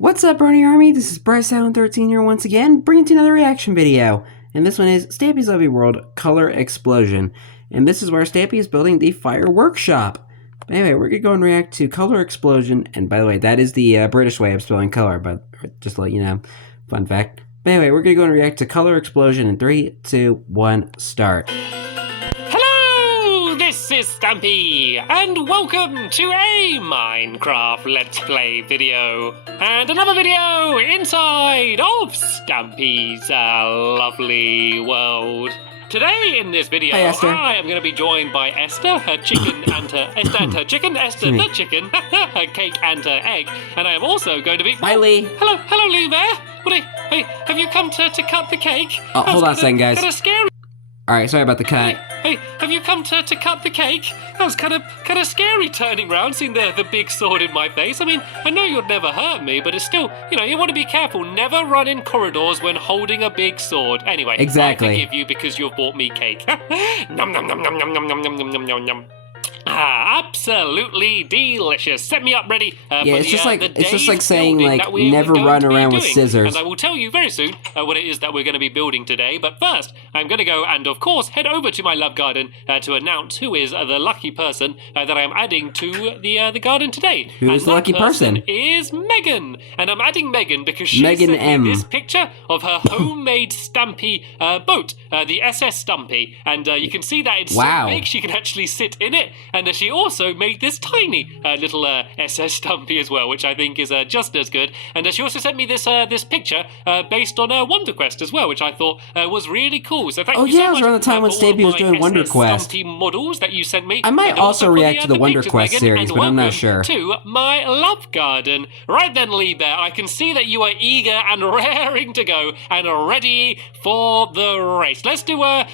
What's up, Brony Army? This is BryceAllen13 here once again, bringing to another reaction video. And this one is Stampy's Lovely World Color Explosion. And this is where Stampy is building the fire workshop. But anyway, we're going to go and react to Color Explosion. And by the way, that is the British way of spelling color, but just to let you know, fun fact. But anyway, we're going to go and react to Color Explosion in 3, 2, 1, start. This is Stampy, and welcome to a Minecraft Let's Play video, and another video inside of Stampy's lovely world. Today in this video, I am going to be joined by Esther, her chicken and her chicken, Esther the chicken, her cake and her egg, and I am also going to be. Hi, Lee. Hello, Lee there. Hey, have you come to cut the cake? Oh, hold on a second, guys. Kind of scary. All right, sorry about the cut. Hey, have you come to cut the cake? That was kind of scary turning round, seeing the big sword in my face. I mean, I know you'd never hurt me, but it's still, you want to be careful. Never run in corridors when holding a big sword. Anyway, exactly. I forgive you because you've bought me cake. Nom nom nom nom nom nom nom nom nom nom nom. Ah, absolutely delicious. Set me up ready. Yeah, it's just like saying never run around with scissors. And I will tell you very soon what it is that we're going to be building today. But first, I'm going to go and of course head over to my love garden to announce who is the lucky person that I am adding to the garden today. Who is the lucky person? Is Megan, and I'm adding Megan because she sent me this picture of her homemade Stampy boat, the SS Stampy, and you can see that it's so big she can actually sit in it. And she also made this tiny little SS Stampy as well, which I think is just as good. And she also sent me this this picture based on Wonder Quest as well, which I thought was really cool. So thank you so much. Oh yeah, it was around the time when Stampy was doing Wonder Quest. Models that you sent me. I might also react to the Wonder Quest series, but I'm not sure. To my love garden. Right then, Lee Bear, I can see that you are eager and raring to go and ready for the race. Let's do a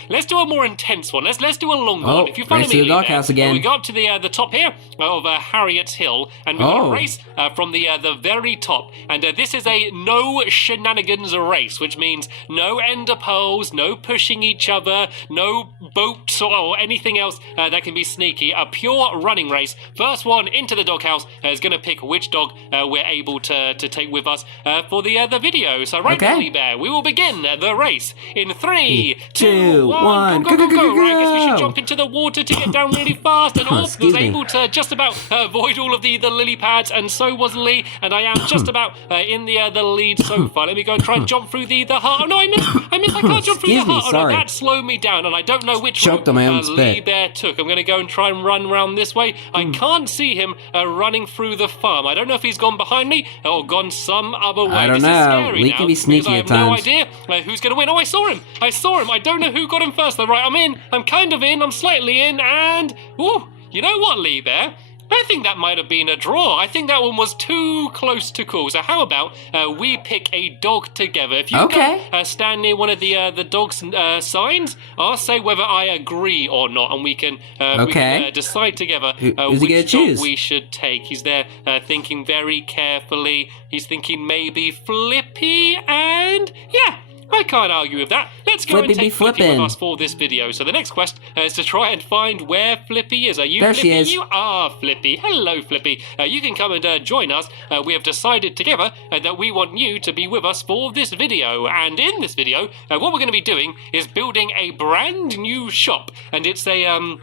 more intense one. Let's do a long one. If you follow me, Lee Bear, we go up to the top here of Harriet's Hill, and we're going to race from the very top. And this is a no shenanigans race, which means no ender pearls, no pushing each other, no boats or anything else that can be sneaky. A pure running race. First one into the doghouse is going to pick which dog we're able to take with us for the video. So right now, Lee Bear, we will begin the race in 3, 2, 1. Go. Right, I guess we should jump into the water to get down really fast. And was able to just about avoid all of the lily pads, and so was Lee, and I am just about in the lead so far. Let me go and try and jump through the heart. Oh no, I missed. I can't jump through the heart. Oh no, that slowed me down, and I don't know which route Lee Bear took. I'm going to go and try and run around this way. I can't see him running through the farm. I don't know if he's gone behind me or gone some other way. I don't know. Lee can be sneaky at times. I have no idea who's going to win. Oh, I saw him. I don't know who got him first though. Right, I'm in. I'm kind of in. I'm slightly in, and ooh. You know what, Lee Bear? I think that might have been a draw. I think that one was too close to call. So how about we pick a dog together? If you go stand near one of the dog's signs, I'll say whether I agree or not, and we can decide together which dog we should take. He's there thinking very carefully. He's thinking maybe Flippy, and yeah. I can't argue with that. Let's go and take Flippy with us for this video. So the next quest is to try and find where Flippy is. Are you Flippy? There she is. You are Flippy. Hello, Flippy. You can come and join us. We have decided together that we want you to be with us for this video. And in this video, what we're going to be doing is building a brand new shop. And it's a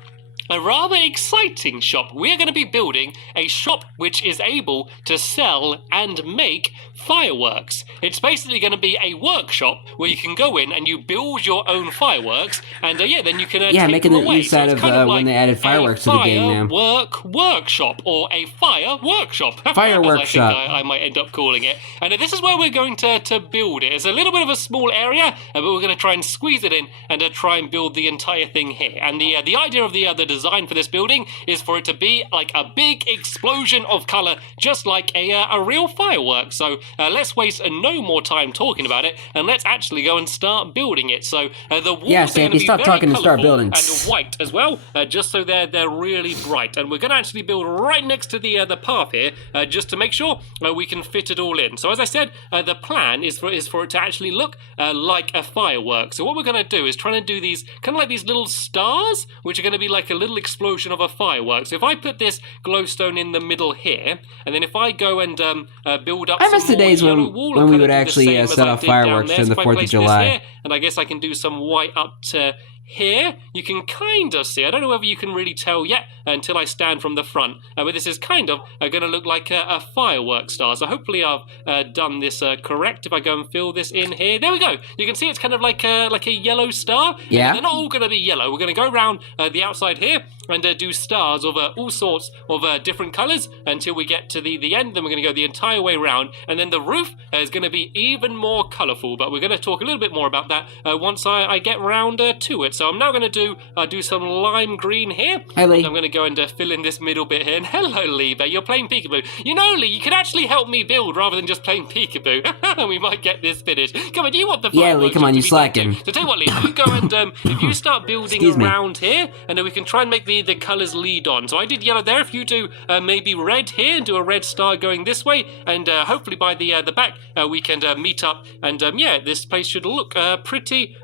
rather exciting shop. We're going to be building a shop which is able to sell and make fireworks. It's basically going to be a workshop where you can go in and you build your own fireworks, and then you can take them away. Use out of when they added fireworks to the game now. Workshop or a fire workshop. Fireworks I think I might end up calling it. And this is where we're going to build it. It's a little bit of a small area, but we're going to try and squeeze it in and try and build the entire thing here. And the idea of the design for this building is for it to be like a big explosion of color, just like a real firework. So let's waste no more time talking about it, and let's actually go and start building it. So the walls are going to be very colourful and white as well, just so they're really bright. And we're going to actually build right next to the path here, just to make sure we can fit it all in. So as I said, the plan is for it to actually look like a firework. So what we're going to do is try to do these kind of like these little stars, which are going to be like a little little explosion of a firework. So if I put this glowstone in the middle here, and then if I go and build up I miss the days when we would actually set off fireworks during the 4th of July. And I guess I can do some white up to here. You can kind of see, I don't know whether you can really tell yet until I stand from the front, but this is kind of going to look like a firework star. So hopefully I've done this correct. If I go and fill this in here, there we go. You can see it's kind of like a yellow star. Yeah. And they're not all going to be yellow. We're going to go around the outside here and do stars of all sorts of different colours until we get to the end. Then we're going to go the entire way around, and then the roof is going to be even more colourful. But we're going to talk a little bit more about that once I get round to it. So I'm now going to do some lime green here. Hi, Lee. I'm going to go and fill in this middle bit here. And hello, Lee Bear. You're playing peekaboo. You know, Lee, you can actually help me build rather than just playing peekaboo. We might get this finished. Come on, do you want the Yeah, Lee, come on, you slacking. So tell you what, Lee, if you go and if you start building around here, and then we can try and make the colours lead on. So I did yellow there. If you do maybe red here and do a red star going this way, and hopefully by the back we can meet up. And yeah, this place should look pretty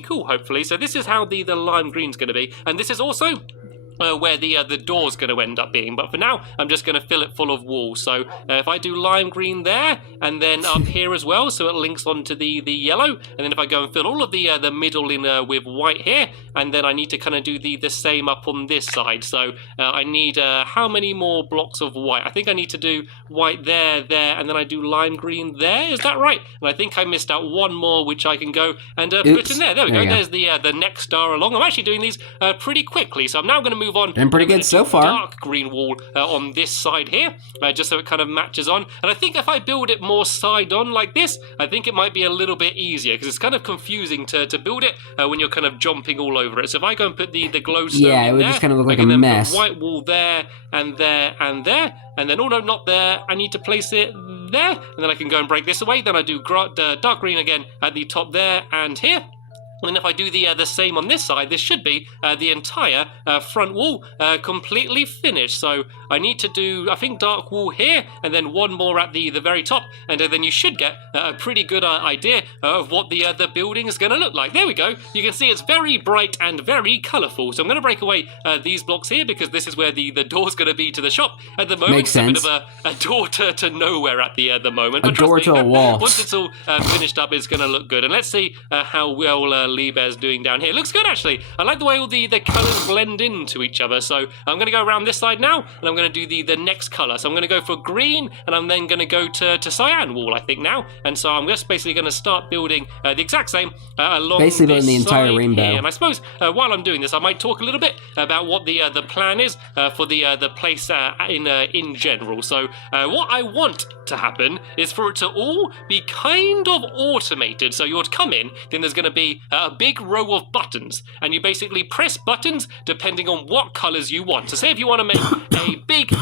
cool, hopefully. So this is how the lime green's going to be, and this is also where the door's going to end up being. But for now, I'm just going to fill it full of wool. So if I do lime green there, and then up here as well, so it links onto the yellow, and then if I go and fill all of the middle in with white here, and then I need to kind of do the same up on this side. So I need how many more blocks of white? I think I need to do white there, and then I do lime green there. Is that right? And I think I missed out one more, which I can go and put in there. There we go. There's the next star along. I'm actually doing these pretty quickly, so I'm now going to move on. And pretty good so far. Dark green wall on this side here, just so it kind of matches on. And I think if I build it more side on like this, I think it might be a little bit easier, because it's kind of confusing to build it when you're kind of jumping all over it. So if I go and put the glowstone yeah, it would there, just kind of look like I can a then mess. put white wall there, and there, and there, and then, oh no, not there, I need to place it there, and then I can go and break this away. Then I do dark green again at the top there and here. And then if I do the same on this side, this should be the entire front wall completely finished. So I need to do, I think, dark wall here, and then one more at the very top, and then you should get a pretty good idea of what the building is going to look like. There we go. You can see it's very bright and very colourful. So I'm going to break away these blocks here, because this is where the door's going to be to the shop. At the moment, Makes sense. It's a bit of a door to nowhere at the moment. A But door trust me, to a wall. Once it's all finished up, it's going to look good. And let's see how well Lee Bear's doing down here. Looks good, actually. I like the way all the colours blend into each other. So I'm going to go around this side now, and I'm going to do the next colour. So I'm going to go for green, and I'm then going to go to cyan wall, I think, now. And so I'm just basically going to start building the exact same along Basically this the entire side rainbow. here. And I suppose while I'm doing this, I might talk a little bit about what the plan is for the place in general. So what I want to happen is for it to all be kind of automated. So you would come in, then there's going to be a big row of buttons, and you basically press buttons depending on what colours you want. So say if you want to make a big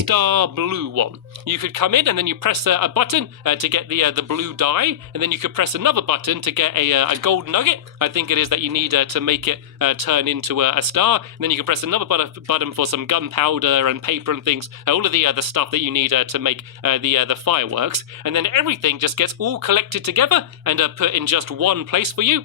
star blue one, you could come in and then you press a button to get the blue dye, and then you could press another button to get a gold nugget, I think it is, that you need to make it turn into a star. And then you can press another button for some gunpowder and paper and things, all of the stuff that you need to make the fireworks. And then everything just gets all collected together and put in just one place for you.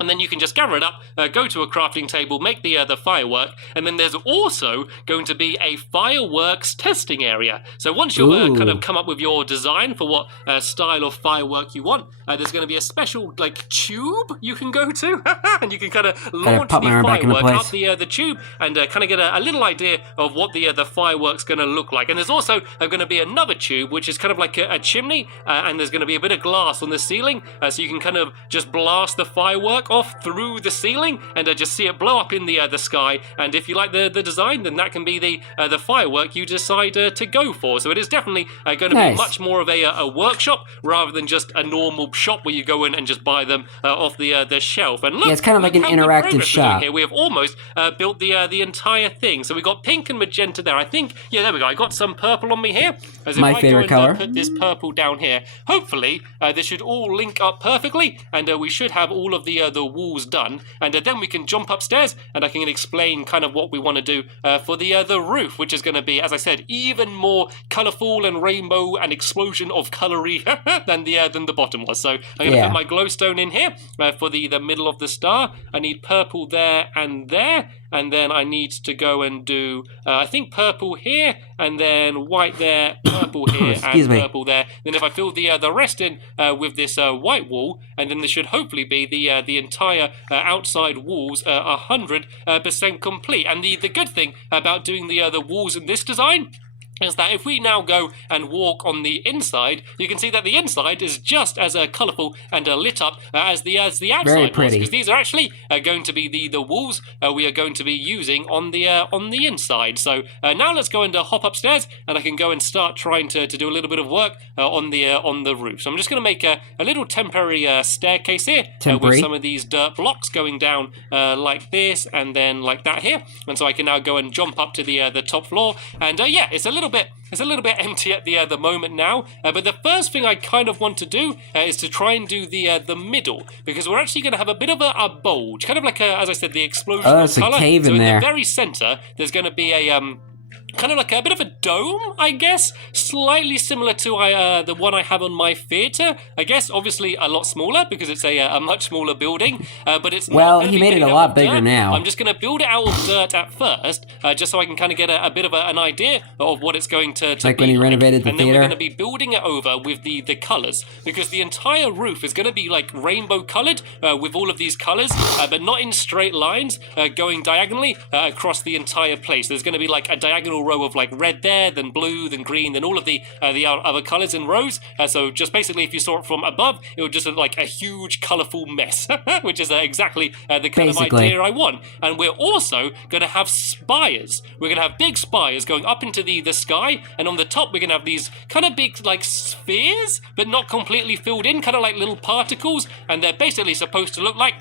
And then you can just gather it up, go to a crafting table, make the firework, and then there's also going to be a fireworks testing area. So once you've kind of come up with your design for what style of firework you want, there's going to be a special tube you can go to, and you can kind of launch the firework up the tube and kind of get a little idea of what the firework's going to look like. And there's also going to be another tube which is kind of like a chimney, and there's going to be a bit of glass on the ceiling, so you can kind of just blast the firework off through the ceiling and just see it blow up in the sky. And if you like the design, then that can be the firework you decide to go for. So it is definitely going to be much more of a workshop rather than just a normal shop where you go in and just buy them off the shelf. And look, it's kind of like an interactive shop. Here we have almost built the entire thing. So we got pink and magenta there. I think, yeah, there we go. I got some purple on me here. As my favorite color. Put this purple down here. Hopefully, this should all link up perfectly, and we should have all of the walls done, and then we can jump upstairs and I can explain kind of what we want to do for the roof, which is going to be, as I said, even more colourful and rainbow and explosion of colory than the bottom was. So I'm going to put my glowstone in here for the middle of the star. I need purple there and there, and then I need to go and do, I think purple here, and then white there, purple here, and purple there. Then if I fill the rest in with this white wall, and then this should hopefully be the entire outside walls 100% complete. And the good thing about doing the walls in this design is that if we now go and walk on the inside, you can see that the inside is just as colourful and lit up as the outside. Very pretty. Because these are actually going to be the walls we are going to be using on the inside. So now let's go and hop upstairs, and I can go and start trying to do a little bit of work on the roof. So I'm just going to make a little temporary staircase here with some of these dirt blocks going down like this and then like that here. And so I can now go and jump up to the top floor. And yeah, it's a little bit empty at the moment now, but the first thing I kind of want to do is to try and do the middle, because we're actually going to have a bit of a bulge, kind of like as I said, the explosion of a color. cave so in there. The very center, there's going to be a kind of like a bit of a dome, I guess, slightly similar to the one I have on my theatre. I guess obviously a lot smaller because it's a much smaller building, but it's well, he made it a lot bigger now. I'm just going to build it out of dirt at first, just so I can kind of get a bit of an idea of what it's going to like be when he renovated the and then theater. we're going to be building it over with the colours, because the entire roof is going to be like rainbow coloured with all of these colours, but not in straight lines going diagonally across the entire place. There's going to be like a diagonal row of like red there, then blue, then green, then all of the other colours in rows. So just basically, if you saw it from above, it would just look like a huge colourful mess, which is exactly the kind of idea I want. And we're also going to have spires. We're going to have big spires going up into the sky, and on the top we're going to have these kind of big like spheres, but not completely filled in, kind of like little particles, and they're basically supposed to look like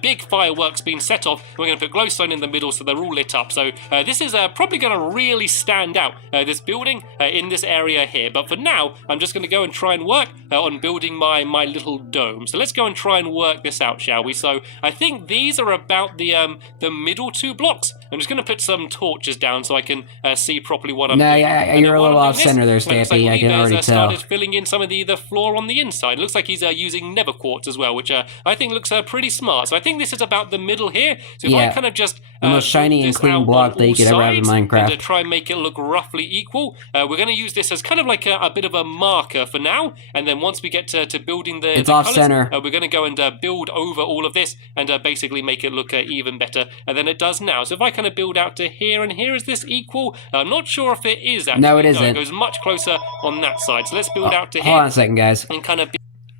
big fireworks being set off. We're going to put glowstone in the middle so they're all lit up. So this is probably going to really stand out, this building in this area here. But for now, I'm just going to go and try and work on building my little dome. So let's go and try and work this out, shall we? So I think these are about the middle two blocks. I'm just going to put some torches down so I can see properly what I'm doing. Yeah, you're a little off center there, Stampy. I can already tell. Started filling in some of the floor on the inside. It looks like he's using nether quartz as well, which I think looks pretty smart. So I think this is about the middle here. So if I kind of just the most shiny and clean block that you could ever have in Minecraft, and to try and make it look roughly equal, we're going to use this as kind of like a bit of a marker for now. And then once we get to building the off colours, center. we're going to go and build over all of this and basically make it look even better than it does now. So if I kind of build out to here and here, is this equal? I'm not sure if it is actually. No, it isn't. It goes much closer on that side. So let's build out to here. Hold on a second, guys. And kind of.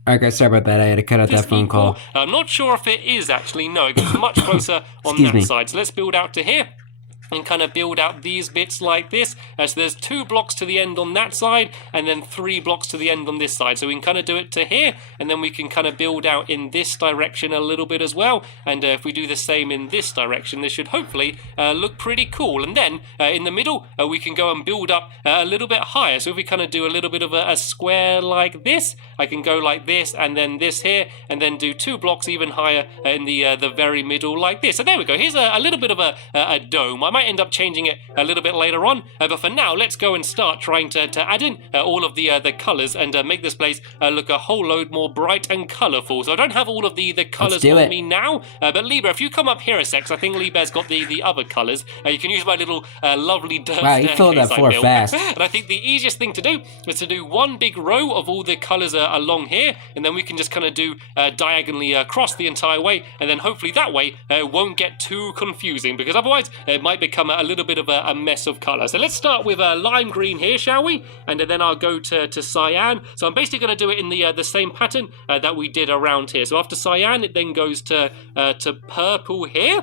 Alright guys, sorry about that. I had to cut out that phone call. I'm not sure if it is actually. No, it goes much closer on that side. So let's build out to here. And kind of build out these bits like this. So there's 2 blocks to the end on that side, and then 3 blocks to the end on this side. So we can kind of do it to here, and then we can kind of build out in this direction a little bit as well. And if we do the same in this direction, this should hopefully look pretty cool. And then in the middle, we can go and build up a little bit higher. So if we kind of do a little bit of a square like this, I can go like this, and then this here, and then do 2 blocks even higher in the very middle like this. So there we go. Here's a little bit of a dome. I might end up changing it a little bit later on, but for now let's go and start trying to add in all of the colours and make this place look a whole load more bright and colourful. So I don't have all of the colours on me now, but Libra, if you come up here a sec, I think Libra's got the other colours. You can use my little lovely dirt. Wow, you filled that floor fast. And I think the easiest thing to do is to do one big row of all the colours along here, and then we can just kind of do diagonally across the entire way, and then hopefully that way it won't get too confusing, because otherwise it might become a little bit of a mess of colour. So let's start with lime green here, shall we? And then I'll go to cyan. So I'm basically going to do it in the same pattern that we did around here. So after cyan, it then goes to purple here.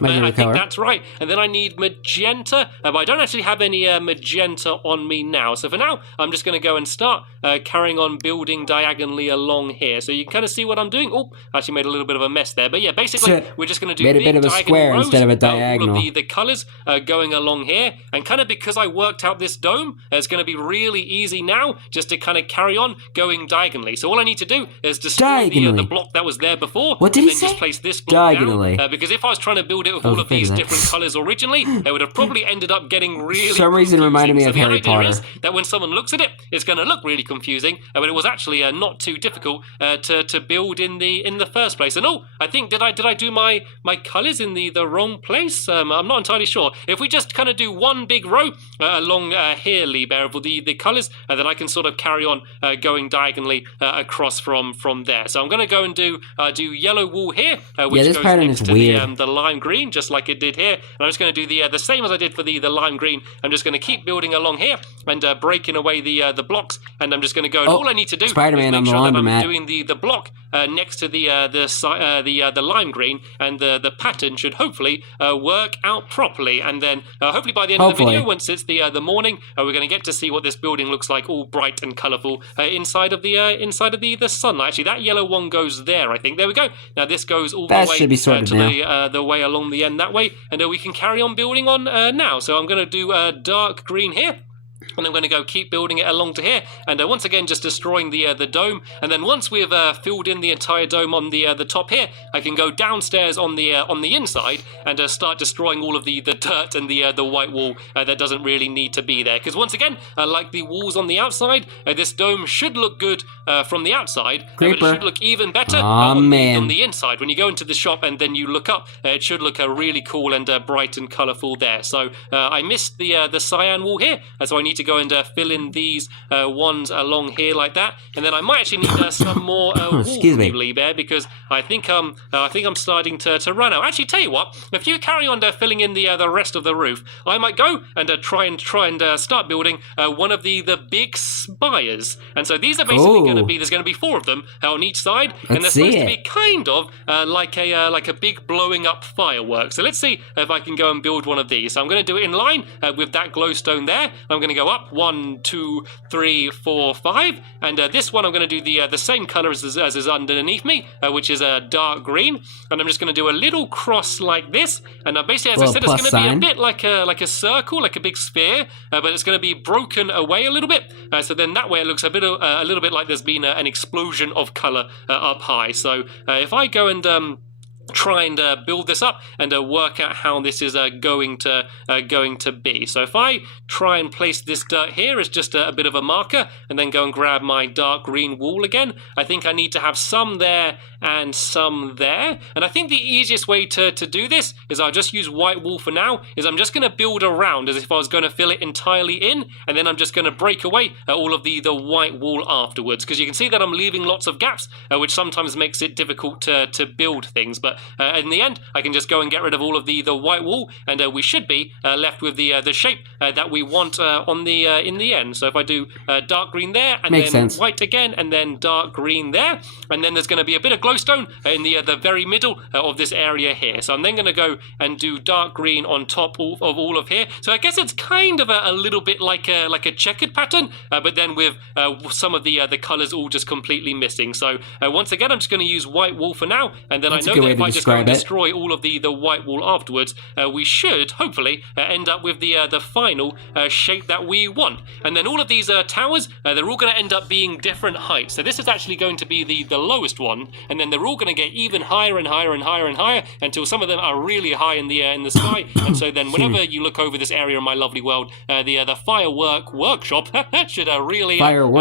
I think that's right. And then I need magenta, but I don't actually have any magenta on me now. So for now, I'm just going to go and start carrying on building diagonally along here. So you can kind of see what I'm doing. Oh, actually made a little bit of a mess there. But yeah, basically, we're just going to do made a bit of a square instead of a diagonal. All of the colours going along here. And kind of because I worked out this dome, it's going to be really easy now just to kind of carry on going diagonally. So all I need to do is destroy the block that was there before. What did he say? Just place this block down. Because if I was trying to build it with all of these different colors originally, it would have probably ended up getting really For some reason, it reminded me of Harry Potter. The idea is that when someone looks at it, it's going to look really confusing, but it was actually not too difficult to build in the first place. And I think did I do my colors in the wrong place? I'm not entirely sure. If we just kind of do one big row along here, Lee Bear, of the colors, then I can sort of carry on going diagonally across from there. So I'm going to go and do yellow wool here, which this goes pattern next is to weird. the lime green, just like it did here. And I'm just going to do the same as I did for the lime green. I'm just going to keep building along here and breaking away the blocks. And I'm just going to go. And all I need to do Spider-Man is make on sure the that I'm laundromat. doing the block next to the lime green, and the pattern should hopefully work out properly. And then hopefully by the end of the video, once it's the morning, we're going to get to see what this building looks like, all bright and colourful inside of the sunlight. Actually, that yellow one goes there, I think. There we go. Now this goes all the way Should be sorted to the way along the end that way, and we can carry on building on now. So I'm going to do dark green here. And I'm going to go keep building it along to here, and once again just destroying the dome. And then once we've filled in the entire dome on the top here, I can go downstairs on the inside and start destroying all of the dirt and the white wall that doesn't really need to be there. Because once again, like the walls on the outside, this dome should look good from the outside, but it should look even better on the inside. When you go into the shop and then you look up, it should look really cool and bright and colourful there. So I missed the cyan wall here, so I need to go and fill in these ones along here like that, and then I might actually need some more wool from you, Lee Bear, because I think I'm starting to run out. Actually, tell you what, if you carry on filling in the rest of the roof, I might go and try and start building one of the big spires. And so these are basically going to be, there's going to be 4 of them on each side, and they're supposed to be kind of like a big blowing up firework. So let's see if I can go and build one of these. So I'm going to do it in line with that glowstone there. I'm going to go up 1, 2, 3, 4, 5, and this one I'm going to do the same color as is underneath me, which is a dark green, and I'm just going to do a little cross like this, and basically, as I said, it's going to be a bit like a circle, like a big sphere, but it's going to be broken away a little bit, so then that way it looks a little bit like there's been an explosion of color up high. So if I go and try and build this up and work out how this is going to be. So if I try and place this dirt here as just a bit of a marker, and then go and grab my dark green wool again, I think I need to have some there and some there. And I think the easiest way to do this is I'll just use white wool for now, is I'm just going to build around as if I was going to fill it entirely in, and then I'm just going to break away all of the white wool afterwards, because you can see that I'm leaving lots of gaps, which sometimes makes it difficult to build things. But in the end, I can just go and get rid of all of the white wool, and we should be left with the shape that we want in the end. So if I do dark green there, and then white again, and then dark green there, and then there's going to be a bit of glowstone in the very middle of this area here. So I'm then going to go and do dark green on top of all of here. So I guess it's kind of a little bit like a checkered pattern, but then with some of the colors all just completely missing. So once again, I'm just going to use white wool for now, and then I know that if I just go and destroy all of the white wool afterwards, we should hopefully end up with the final shape that we want. And then all of these towers, they're all going to end up being different heights. So this is actually going to be the lowest one, and then they're all going to get even higher and higher and higher and higher until some of them are really high in the sky. And so then whenever you look over this area in my lovely world, the firework workshop should really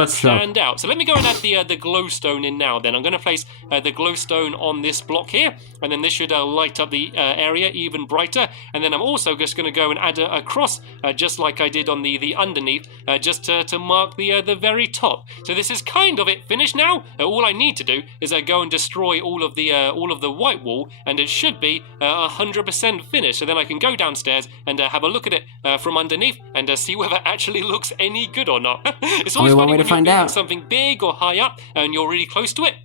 stand out. So let me go and add the glowstone in now. Then I'm going to place the glowstone on this block here, and then this should light up the area even brighter. And then I'm also just going to go and add a cross, just like I did on the underneath, just to mark the very top. So this is kind of it finished now. All I need to do is go and destroy all of the white wool, and it should be 100% finished. So then I can go downstairs and have a look at it from underneath and see whether it actually looks any good or not. It's always funny when you're building something big or high up and you're really close to it.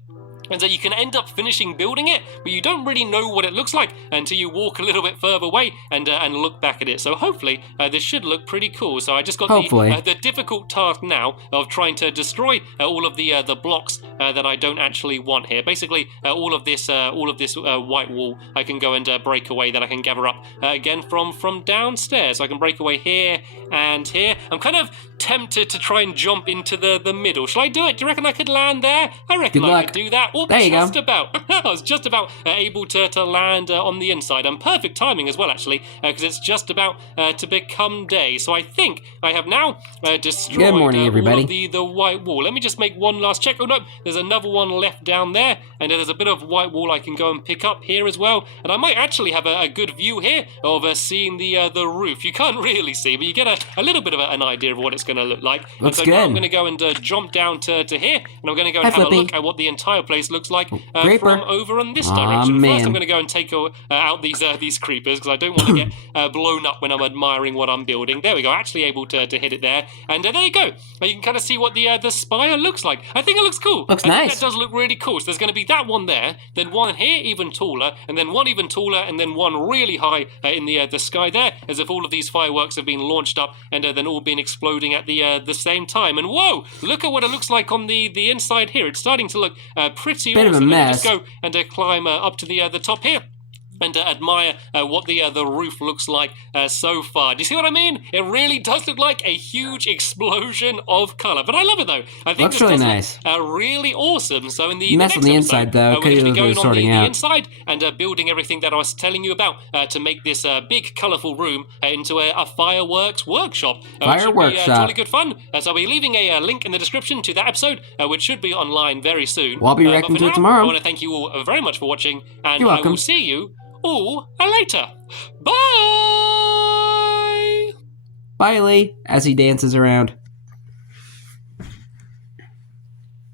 And so you can end up finishing building it, but you don't really know what it looks like until you walk a little bit further away and look back at it. So hopefully this should look pretty cool. So I just got the difficult task now of trying to destroy all of the blocks that I don't actually want here. Basically, all of this white wool I can go and break away, that I can gather up again from downstairs. So I can break away here and here. I'm kind of tempted to try and jump into the middle. Shall I do it? Do you reckon I could land there? I reckon Good I luck. could do that. Oh, There you just go. about. I was just about able to land on the inside. And perfect timing as well, actually, because it's just about to become day. So I think I have now destroyed Good morning, everybody. all of the white wall. Let me just make one last check. Oh no, there's another one left down there, and there's a bit of white wall I can go and pick up here as well. And I might actually have a good view here of seeing the roof. You can't really see, but you get a little bit of an idea of what it's going to look like. Looks and so now I'm good. going to go and jump down to here, and I'm going to go and Hi, have Flippy. a look at what the entire place looks like Creeper. from over on this Aw, direction. First, man. I'm going to go and take out these creepers because I don't want to get blown up when I'm admiring what I'm building. There we go. Actually able to hit it there, and there you go. You can kind of see what the spire looks like. I think it looks cool. Looks I think nice. that does look really cool. So there's going to be that one there, then one here even taller, and then one even taller, and then one really high in the sky there, as if all of these fireworks have been launched up and then all been exploding at the same time. And whoa, look at what it looks like on the inside here. It's starting to look pretty Bit of a awesome. Let me just mess. go and climb up to the top here and admire what the roof looks like so far. Do you see what I mean? It really does look like a huge explosion of colour. But I love it though. I think Looks this really does nice. look really awesome. So in the Mess next on the episode, inside, though, we're going to be because going it's on sorting the out. inside and building everything that I was telling you about to make this big colourful room into a fireworks workshop. Which should be Workshop. jolly good fun. So I'll be leaving a link in the description to that episode, which should be online very soon. Well, I'll be but reacting for to it now, tomorrow. I want to thank you all very much for watching, and You're I welcome. will see you all later. Bye! Bye, Lee, as he dances around.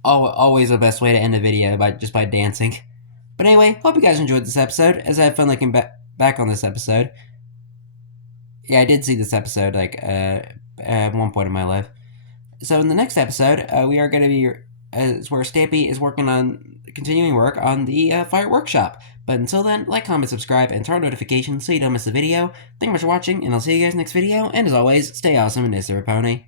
Always the best way to end a video, just by dancing. But anyway, hope you guys enjoyed this episode, as I had fun looking back on this episode. Yeah, I did see this episode, at one point in my life. So in the next episode, we are going to be, where Stampy is working on continuing work on the fire workshop. But until then, like, comment, subscribe, and turn on notifications so you don't miss a video. Thank you much for watching, and I'll see you guys next video. And as always, stay awesome and is there a pony?